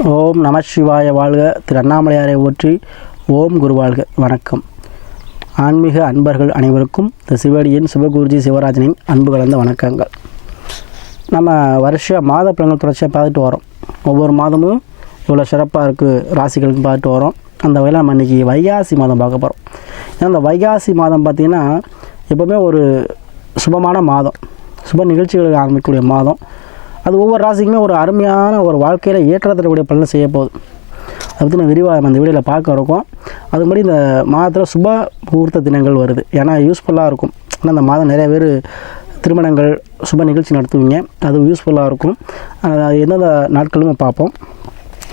ஓம் நம சிவாய வாழ்க. திரு அண்ணாமலையாரை போற்றி. ஓம் குரு வாழ்க. வணக்கம். ஆன்மீக அன்பர்கள் அனைவருக்கும் இந்த சிவடியின் சிவகுருஜி சிவராஜனின் அன்பு கலந்த வணக்கங்கள். நம்ம மாத பலன்கள் தொடர்ச்சியாக பார்த்துட்டு வரோம். ஒவ்வொரு மாதமும் இவ்வளோ சிறப்பாக இருக்குது ராசிகளுக்கு பார்த்துட்டு வரோம். அந்த வகையில் நம்ம இன்றைக்கி வைகாசி மாதம் பார்க்க போகிறோம். ஏன்னா அந்த வைகாசி மாதம் பார்த்திங்கன்னா எப்போவுமே ஒரு சுபமான மாதம், சுப நிகழ்ச்சிகளுக்கு ஆரம்பிக்கக்கூடிய மாதம். அது ஒவ்வொரு ராசிக்குமே ஒரு அருமையான ஒரு வாழ்க்கையில் ஏற்றத்தரக்கூடிய பலனை செய்ய போகுது. அதை பற்றி நான் விரிவாக அந்த வீடியோவில் பார்க்க இருக்கோம். அதுக்கு முன்னாடி இந்த மாதத்தில் சுப முகூர்த்த தினங்கள் வருது. ஏன்னா யூஸ்ஃபுல்லாக இருக்கும். ஏன்னா அந்த மாதம் நிறைய பேர் திருமணங்கள் சுப நிகழ்ச்சி நடத்துவீங்க. அது யூஸ்ஃபுல்லாக இருக்கும். எந்தெந்த நாட்களுமே பார்ப்போம்.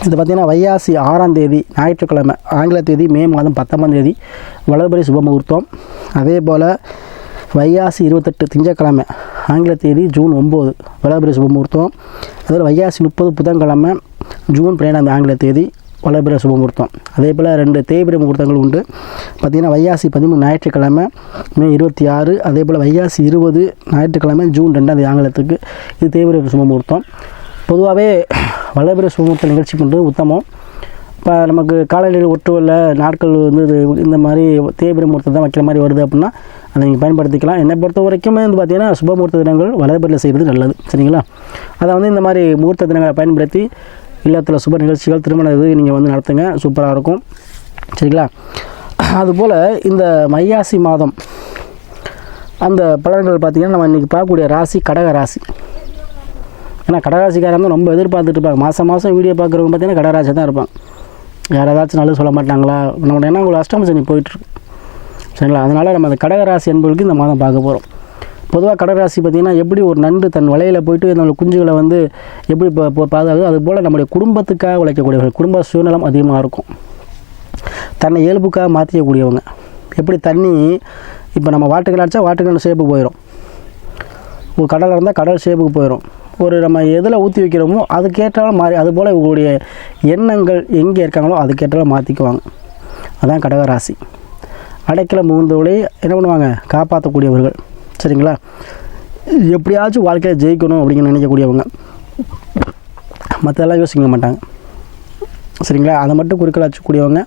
இது பார்த்திங்கன்னா வைகாசி 6ஆம் தேதி ஞாயிற்றுக்கிழமை, ஆங்கில தேதி மே மாதம் 19ஆம் தேதி வளர்பிறை சுப முகூர்த்தம். அதே போல் வைகாசி 28 திங்கட்கிழமை, ஆங்கில தேதி ஜூன் 9 வளர்பிறை சுபமுகூர்த்தம். அதில் வைகாசி 30 புதன்கிழமை, ஜூன் 12 ஆங்கில தேதி வளர்பிறை சுபமுகூர்த்தம். அதே போல் 2 தேய்பிறை முகூர்த்தங்கள் உண்டு. பார்த்திங்கன்னா வைகாசி 13 ஞாயிற்றுக்கிழமை, மே 26. அதே போல் வைகாசி 20 ஞாயிற்றுக்கிழமை, ஜூன் 2 ஆங்கிலத்துக்கு இது தேய்பிறை சுபமுகூர்த்தம். பொதுவாகவே வளர்பிறை சுபமுகூர்த்த நிகழ்ச்சி பண்ணுறது உத்தமம். இப்போ நமக்கு காலையில் ஒட்டுவல்ல நாட்கள் வந்து இந்த மாதிரி தேய்பிறை முகூர்த்தம் தான் வைக்கிற மாதிரி வருது அப்படின்னா அதை நீங்கள் பயன்படுத்திக்கலாம். என்னை பொறுத்த வரைக்குமே வந்து பார்த்திங்கன்னா சுப முகூர்த்த தினங்கள் வளர்பிறையில் செய்கிறது நல்லது. சரிங்களா? அதை வந்து இந்த மாதிரி முகூர்த்த தினங்களை பயன்படுத்தி இல்லத்தில் சுப நிகழ்ச்சிகள், திருமண இது நீங்கள் வந்து நடத்துங்க. சூப்பராக இருக்கும். சரிங்களா? அதுபோல் இந்த வைகாசி மாதம் அந்த பலன்கள் பார்த்திங்கன்னா நம்ம இன்றைக்கி பார்க்கக்கூடிய ராசி கடக ராசி. ஏன்னா கடகராசிக்காரன் தான் ரொம்ப எதிர்பார்த்துட்டு இருப்பாங்க. மாதம் வீடியோ பார்க்குறவங்க பார்த்திங்கன்னா கடகராசி தான் இருப்பாங்க. யார் ஏதாச்சும் நல்லது சொல்ல மாட்டாங்களா நம்ம, ஏன்னா உங்களுக்கு அஷ்டம சனி போயிட்டுருக்கு. சரிங்களா? அதனால் நம்ம அந்த கடகராசி என்பவர்களுக்கு இந்த மாதம் பார்க்க போகிறோம். பொதுவாக கடகராசி பார்த்திங்கன்னா எப்படி ஒரு நண்டு தன் வலையில் போயிட்டு நம்மளோட குஞ்சுகளை வந்து எப்படி பாதுகாது, அதுபோல் நம்முடைய குடும்பத்துக்காக உழைக்கக்கூடியவர்கள், குடும்ப சூழ்நிலம் அதிகமாக இருக்கும். தன்னை இயல்புக்காக மாற்றிக்கக்கூடியவங்க. எப்படி தண்ணி இப்போ நம்ம வாட்டுக்கல் அடித்தா வாட்டுக்கல் ஷேப்புக்கு போயிடும். ஒரு கடல் இருந்தால் கடல் ஷேப்புக்கு போயிடும். ஒரு நம்ம எதில் ஊற்றி வைக்கிறோமோ அதுக்கேற்றாலும் மாறி, அதுபோல் இவங்களுடைய எண்ணங்கள் எங்கே இருக்காங்களோ அதுக்கேற்றாலும் மாற்றிக்குவாங்க. அதான் கடகராசி. அடைக்கல முகந்தவளை என்ன பண்ணுவாங்க, காப்பாற்றக்கூடியவர்கள். சரிங்களா? எப்படியாச்சும் வாழ்க்கையில் ஜெயிக்கணும் அப்படின்னு நினைக்கக்கூடியவங்க. மற்றெல்லாம் யோசிக்க மாட்டாங்க. சரிங்களா? அதை மட்டும் குறிக்கோள் வச்சுக்கூடியவங்க.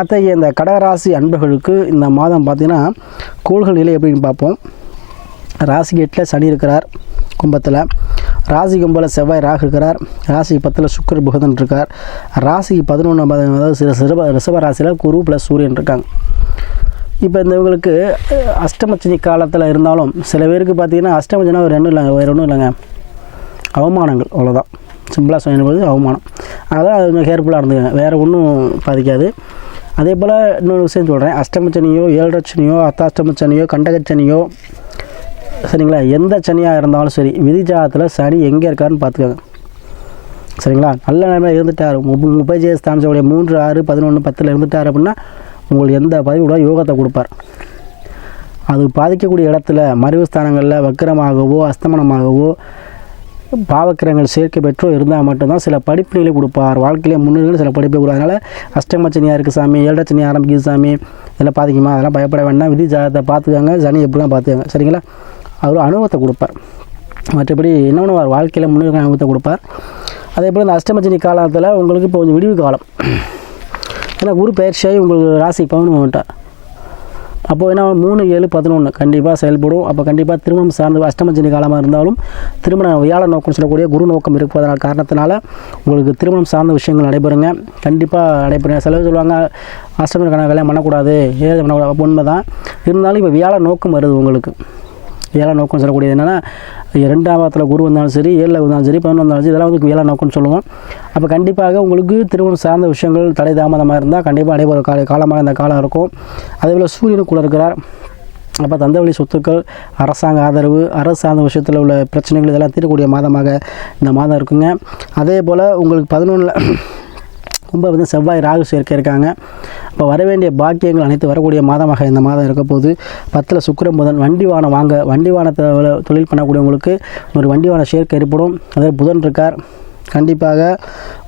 அத்தகைய இந்த கடகராசி அன்பர்களுக்கு இந்த மாதம் பார்த்திங்கன்னா கோள்கள் நிலை எப்படின்னு பார்ப்போம். ராசிக்கு 8 சனி இருக்கிறார் கும்பத்தில். ராசி கும்பத்தில் செவ்வாய் ராகு இருக்கிறார். ராசி 10 சுக்கிர புதன் இருக்கார். ராசிக்கு 11 அதாவது ரிஷப ராசியில் குரு ப்ளஸ் சூரியன் இருக்காங்க. இப்போ இந்த இவங்களுக்கு அஷ்டமச்சனி காலத்தில் இருந்தாலும் சில பேருக்கு பார்த்திங்கன்னா அஷ்டமச்சனா வேறு ஒன்றும் இல்லைங்க, அவமானங்கள். அவ்வளோதான். சிம்பிளாக சொல்லும்போது அவமானம். அதனால் அது கொஞ்சம் கேர்ஃபுல்லாக இருந்துங்க, வேறு ஒன்றும் பாதிக்காது. அதே போல் இன்னொரு விஷயம் சொல்கிறேன். அஷ்டமச்சனியோ, 7 சனியோ, அஷ்டமச்சனியோ, கண்டகச்சனியோ, சரிங்களா, எந்த சனியாக இருந்தாலும் சரி, விதிஜாதத்தில் சனி எங்கே இருக்காருன்னு பார்த்துக்கோங்க. சரிங்களா? நல்ல நிலைமையில் இருந்துட்டார், உபஜயஸ்தானம் 3, 6, 11, 10 இருந்துட்டார் அப்படின்னா உங்களுக்கு எந்த பதவி கூட யோகத்தை கொடுப்பார். அது பாதிக்கக்கூடிய இடத்துல மறைவு ஸ்தானங்களில் வக்கிரமாகவோ அஸ்தமனமாகவோ பாவக்கிரங்கள் சேர்க்கை பெற்றோ இருந்தால் மட்டும்தான் சில படிப்பினைகளை கொடுப்பார். வாழ்க்கையிலே முன்னுரிமை சில படிப்பை கொடுப்பார். அதனால் அஷ்டமச்சனியாக இருக்குது சாமி, 7 சனி ஆரம்பிக்குது சாமி, இதெல்லாம் பாதிக்குமா, அதெல்லாம் பயப்பட வேண்டாம். விதி ஜாதத்தை பார்த்துக்காங்க, சனி எப்படி தான் பார்த்துக்காங்க. சரிங்களா? அவர் அனுபவத்தை கொடுப்பார். மற்றபடி என்னென்னு வாழ்க்கையில் முன்னுரிமை அனுபவத்தை கொடுப்பார். அதே போல் இந்த அஷ்டமச்சனி காலத்தில் உங்களுக்கு இப்போ கொஞ்சம் விடிவு காலம். ஏன்னா குரு பயிற்சியாகி உங்களுக்கு ராசி பவன் வந்துட்டார். அப்போது என்ன 3, 7, 11 கண்டிப்பாக செயல்படும். அப்போ கண்டிப்பாக திருமணம் சார்ந்த அஷ்டமச்சனி காலமாக இருந்தாலும் திருமண வியாழ நோக்கம் சொல்லக்கூடிய குரு நோக்கம் இருப்பதனால காரணத்தினால உங்களுக்கு திருமணம் சார்ந்த விஷயங்கள் நடைபெறுங்க. கண்டிப்பாக நடைபெறுங்க. சிலர் சொல்லுவாங்க அஷ்டமி கல்யாணம் பண்ணக்கூடாது, ஏழு பண்ணக்கூடாது. உண்மை தான். இருந்தாலும் இப்போ வியாழ நோக்கம் வருது உங்களுக்கு. வியாழ நோக்கம் சொல்லக்கூடியது என்னென்னா 2ஆம் பாவத்தில் குரு வந்தாலும் சரி, 7 வந்தாலும் சரி, 11 வந்தாலும் சரி, இதெல்லாம் வந்து வியாழ நோக்கம்னு சொல்லுவோம். அப்போ கண்டிப்பாக உங்களுக்கு திருமணம் சார்ந்த விஷயங்கள் தடை தாமதமாக இருந்தால் கண்டிப்பாக நடைபெற காலமாக இந்த காலம் இருக்கும். அதேபோல் சூரியனுக்குள்ளே இருக்கிறார். அப்போ தந்தை வழி சொத்துக்கள், அரசாங்க ஆதரவு, அரசு சார்ந்த விஷயத்தில் உள்ள பிரச்சனைகள் இதெல்லாம் தீரக்கூடிய மாதமாக இந்த மாதம் இருக்குங்க. அதே போல் உங்களுக்கு 11 வந்து செவ்வாய் ராகு சேர்க்க இருக்காங்க. அப்போ வரவேண்டிய பாக்கியங்கள் அனைத்து வரக்கூடிய மாதமாக இந்த மாதம் இருக்க போது. 10 சுக்கிர புதன், வண்டி வாகனம் வாங்க, வண்டி வாகனத்தை தொழில் பண்ணக்கூடியவங்களுக்கு ஒரு வண்டி வாகன சேர்க்கை ஏற்படும். அதே புதன் இருக்கார். கண்டிப்பாக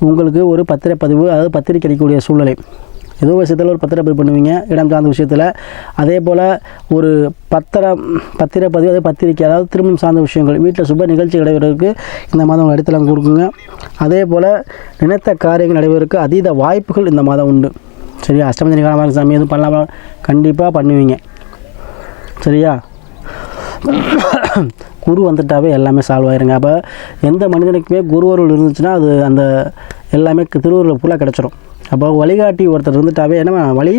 உங்களுக்கு ஒரு பத்திரிகை பதிவு, அதாவது பத்திரிக்கை அடிக்கக்கூடிய சூழ்நிலை. ஏதோ விஷயத்தில் ஒரு பத்திரப்பதிவு பண்ணுவீங்க இடம் சார்ந்த விஷயத்தில். அதே போல் ஒரு பத்திரப்பதிவு, அதே பத்திரிக்கை, அதாவது திருமணம் சார்ந்த விஷயங்கள், வீட்டில் சுப நிகழ்ச்சி நடைபெறதுக்கு இந்த மாதம் உங்கள் இடத்துல கொடுக்குங்க. அதே போல் நினைத்த காரியங்கள் நடைபெறதுக்கு அதீத வாய்ப்புகள் இந்த மாதம் உண்டு. சரியா? அஷ்டமி காலமாக சாமி எதுவும் பண்ணலாமா? கண்டிப்பாக பண்ணுவீங்க. சரியா? குரு வந்துட்டாவே எல்லாமே சால்வ் ஆயிருங்க. அப்போ எந்த மனிதனுக்குமே குருவருள் இருந்துச்சுன்னா அது அந்த எல்லாமே திருவருள் ஃபுல்லாக கிடச்சிரும். அப்போ வழிகாட்டி ஒருத்தர் இருந்துட்டாவே என்ன வழி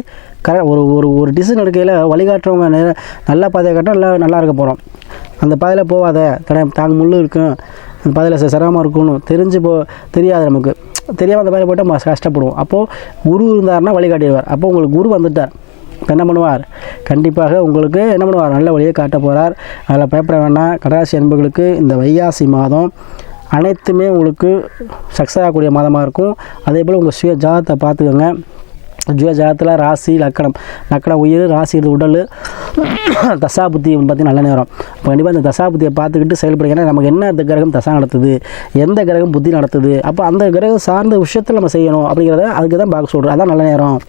ஒரு ஒரு ஒரு டிசிஷன் எடுக்கையில் வழிகாட்டுறவங்க நல்ல பாதையை காட்டினா நல்லா இருக்க போகிறோம். அந்த பாதையில் போகாத தாங்க முள்ளு இருக்கும், அந்த பாதையில் சிரமமாக இருக்கணும் தெரியாது, நமக்கு தெரியாமல் அந்த பாதையில் போய்ட்டு நம்ம கஷ்டப்படுவோம். அப்போது குரு இருந்தார்னா வழிகாட்டிடுவார். அப்போ உங்களுக்கு குரு வந்துட்டார், இப்போ என்ன பண்ணுவார்? கண்டிப்பாக உங்களுக்கு என்ன பண்ணுவார்? நல்ல வழியை காட்ட போகிறார். அதில் பயப்பட வேண்டாம். கடகராசி அன்பர்களுக்கு இந்த வைகாசி மாதம் அனைத்துமே உங்களுக்கு சக்ஸஸ் ஆகக்கூடிய மாதமாக இருக்கும். அதே போல் உங்கள் சுய ஜாதகத்தை பார்த்துக்கோங்க. சுய ஜாதகத்தில் ராசி லக்கணம் உயிர், ராசி உடல், தசாபுத்தி பார்த்திங்கன்னா நல்ல நேரம். இப்போ கண்டிப்பாக இந்த தசாபுத்தியை பார்த்துக்கிட்டு செயல்படுங்க. நமக்கு என்ன இந்த கிரகம் தசா நடத்துது, எந்த கிரகம் புத்தி நடத்துது, அப்போ அந்த கிரகம் சார்ந்த விஷயத்தில் நம்ம செய்யணும் அப்படிங்கிறத அதுக்கு தான் பார்க்க சொல்கிறோம். அதான் நல்ல நேரம்.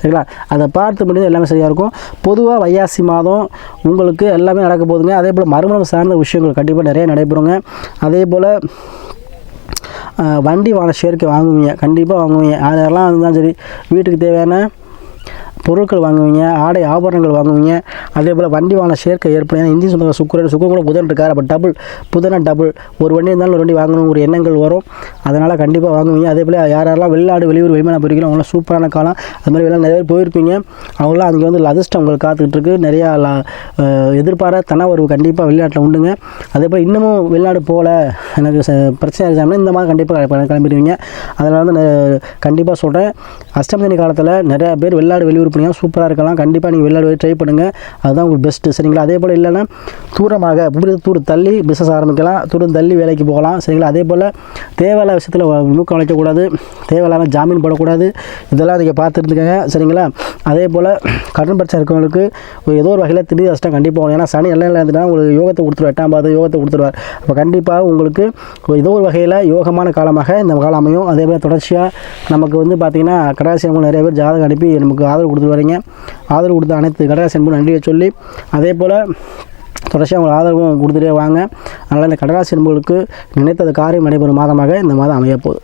சரிங்களா? அதை பார்த்து முடிஞ்சு எல்லாமே சரியாக இருக்கும். பொதுவாக வைகாசி மாதம் உங்களுக்கு எல்லாமே நடக்க போகுதுங்க. அதே போல் மறுமணம் சார்ந்த விஷயங்கள் கண்டிப்பாக நிறைய நடைபெறுங்க. அதே போல் வண்டி வாகன சேர்க்கை வாங்குவீங்க, கண்டிப்பாக வாங்குவீங்க. அதெல்லாம் இருந்தாலும் சரி, வீட்டுக்கு தேவையான பொருட்கள் வாங்குவீங்க, ஆடை ஆபரணங்கள் வாங்குவீங்க. அதே போல் வண்டி வாகன சேர்க்கை ஏற்படும். இந்திய சொந்த சுக்கரன் கூட புதன் இருக்கார். அப்போ டபுள் ஒரு வண்டி இருந்தாலும் ஒரு வண்டி வாங்கணும் ஒரு எண்ணங்கள் வரும். அதனால் கண்டிப்பாக வாங்குவீங்க. அதே போல் யாரெல்லாம் வெளிநாடு வெளியூர் வெளிமாநிலம் போயிருக்கீங்களோ அவங்களாம் சூப்பரான காலம். அது மாதிரி வெளிநாடு நிறைய பேர் போயிருப்பீங்க. அவங்களாம் அங்கே வந்து அதிர்ஷ்டம் உங்களுக்கு காத்துக்கிட்டு இருக்குது. நிறையா எதிர்பாராத தனவரவு கண்டிப்பாக வெளிநாட்டில் உண்டுங்க. அதே போல் இன்னமும் வெளிநாடு போகல, எனக்கு பிரச்சனை இருந்துச்சுன்னா இந்த மாதிரி கண்டிப்பாக கிளம்பிடுவீங்க. அதில் வந்து கண்டிப்பாக சொல்கிறேன், அஷ்டமி காலத்தில் நிறையா பேர் வெளிநாடு வெளியூர் பண்ணிங்கன்னா சூப்பராக இருக்கலாம். கண்டிப்பாக நீங்கள் வெளிநாடு ட்ரை பண்ணுங்கள், அதுதான் உங்களுக்கு பெஸ்ட்டு. சரிங்களா? அதே போல் இல்லைன்னா தூரம் தள்ளி பிஸ்னஸ் ஆரம்பிக்கலாம், தூரம் தள்ளி வேலைக்கு போகலாம். சரிங்களா? அதே போல் தேவையில்லாத விஷயத்தில் மூக்கம் அழைக்கக்கூடாது, தேவையில்லாமல் ஜாமீன் போடக்கூடாது. இதெல்லாம் நீங்கள் பார்த்துருந்துக்கங்க. சரிங்களா? அதே போல் கடன் பிரச்சனை இருக்கவங்களுக்கு ஏதோ ஒரு வகையில் திடீர் கஷ்டம் கண்டிப்பாக வரும். ஏன்னா சனி எல்லாம் இருந்துன்னா உங்களுக்கு யோகத்தை கொடுத்துருவார், 8ஆம் பாதம் யோகத்தை கொடுத்துருவார். அப்போ கண்டிப்பாக உங்களுக்கு ஏதோ ஒரு வகையில் யோகமான காலமாக இந்த காலம் அமையும். அதே போல் தொடர்ச்சியாக நமக்கு வந்து பார்த்திங்கன்னா கடகராசி அன்பர்கள் நிறைய பேர் ஜாதகம் அனுப்பி நமக்கு ஆதரவு கொடுத்து வரீங்க. ஆதரவு கொடுத்த அனைத்து கடகராசி அன்பர்களுக்கும் நன்றியை சொல்லி அதே போல் தொடர்ச்சியாக அவங்க ஆதரவும் கொடுத்துட்டே வாங்க. அதனால் இந்த கடகராசி அன்பர்களுக்கு நினைத்தது காரியம் நடைபெறும் மாதமாக இந்த மாதம் அமையப்போகுது.